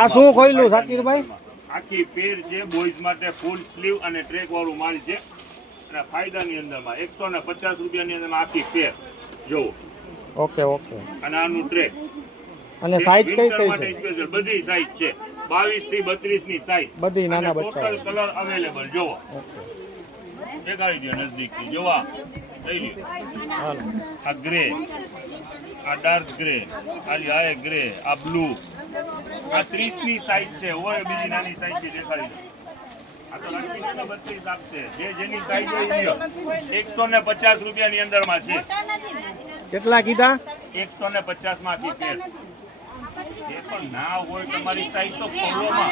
આ શું ખોઈલું સાકીરભાઈ? આખી પેર છે બોયઝ માટે ફૂલ સ્લીવ અને ટ્રેક વાળું માલ છે અને ફાયદાની અંદરમાં 150 રૂપિયાની અંદરમાં આખી પેર જોવો. Okay okay. અને આનું ટ્રેક અને સાઈઝ કઈ કઈ છે? સ્પેશિયલ બધી સાઈઝ છે 22 થી 32 ની સાઈઝ બધી નાના બચ્ચા ટોટલ કલર અવેલેબલ જોવો. ઓકે દેખાડી દો નજદીકથી જોવા લઈ લ્યો. હાલો આ ગ્રે, આ ડાર્ક ગ્રે, આ ગ્રે, આ બ્લુ, આ 30 ની સાઈઝ છે. ઓય બીજી નાની સાઈઝ છે દેખાડી દો. આ તો રાખીને 32 આપશે. જે જેની સાઈઝ હોય લ્યો. 150 રૂપિયાની અંદરમાં છે. કેટલા કીધા? 150 માં આખી પેર. એ પણ ના હોય તમારી સાઈઝ તો ખોલોમાં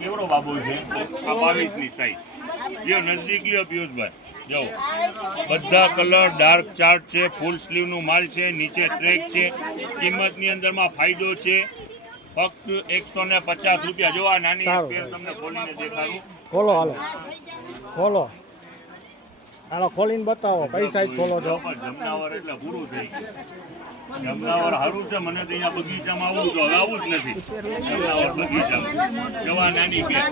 કેવડો બાબુ છે? આ 22 ની સાઈઝ લ્યો. નજદીક લ્યો પિયુષભાઈ જાઓ. બધા કલર ડાર્ક ચાર્ટ છે, ફૂલ સ્લીવ નું માલ છે, નીચે ટ્રેક છે. કિંમતની અંદરમાં ફાયદો છે ફક્ત 150 રૂપિયા. જો આ નાની પેર તમને ખોલીને દેખાડું. ખોલો હાલો ખોલો હાલો ખોલીને બતાવો કઈ સાઈઝ ખોલો છો? જમનાવર એટલે પૂરું થઈ ગયું. જમનાવર સારું છે. મને તો અહીંયા બગીચામાં આવવું તો હવે આવું જ નથી. જમનાવર બગીચામાં જવા નાની પેર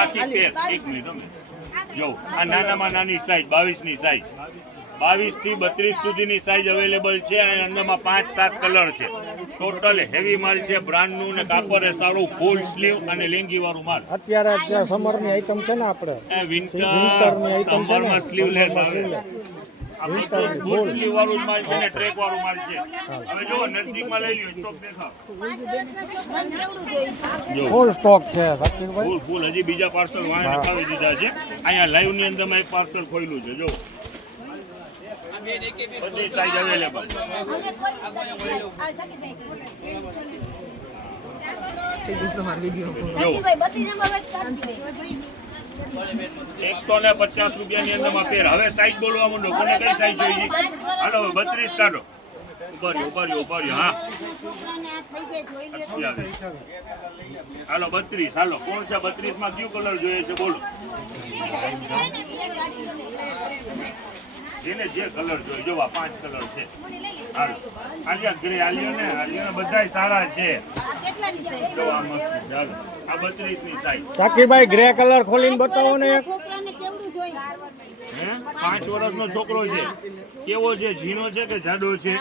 આખી પેર. એક મિનિટ તમે જો આ નાનામાં નાની સાઈઝ 22 ની સાઈઝ 22 થી 32 સુધીની સાઈઝ અવેલેબલ છે અને અંદરમાં 5-7 કલર છે. ટોટલ હેવી માલ છે, બ્રાન્ડનું ને કાપડ એ સારું, ફૂલ સ્લીવ અને લેંગી વાળું માલ. અત્યારે સમરની આઈટમ છે ને આપણે વિન્ટરની આઈટમ છે ને સ્લીવલેસ આવે. ફૂલ સ્લીવ વાળું માલ છે ને ટ્રેક વાળું માલ છે. હવે જો નજદીકમાં લઈ લ્યો. સ્ટોક દેખાવ. ફૂલ સ્ટોક છે સાકીરભાઈ. ફૂલ હજી બીજા પાર્સલ વાહન નખાવી દીધા છે. અહીંયા લાઈવ ની અંદરમાં એક પાર્સલ ખોલ્યું છે જો. બધી સાઈઝ અવેલેબલ. 150 રૂપિયાની અંદરમાં પેર. હવે સાઈઝ બોલવા માંડો. કોને કઈ સાઈઝ જોઈએ? હાલો 32 કાઢો. ઉભા રહ્યો. હા હાલો 32. હાલો કોણ છે 32 માં? કયો કલર જોઈએ છે બોલો? જેને જે કલર જોઈએ જોવા 5 કલર છે. હાલો આલિયા ગ્રે, આલિયા બધાય સારા છે. જો આ મસ્ત છે. હાલો આ 32 ની સાઈઝ. સાકીરભાઈ ગ્રે કલર ખોલીને બતાવો ને એક. 5 વર્ષનો છોકરો છે. કેવો છે? ઝીણો છે કે જાડો છે?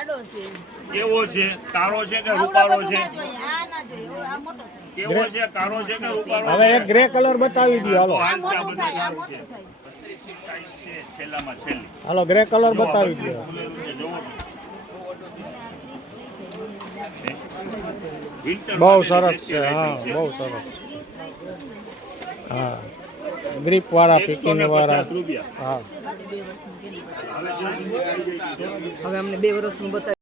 કેવો છે? કાળો છે કે રૂપાળો છે? કેવો છે? કાળો છે કે રૂપાળો? હવે એક ગ્રે કલર બતાવી દો. હાલો હાલો ગ્રે કલર બતાવી દો. બહુ સરસ છે. હા બહુ સરસ. હા ગ્રીપ વાળા પેકિંગ વાળા. હા હવે અમને 2 વર્ષનું બતાવ્યું.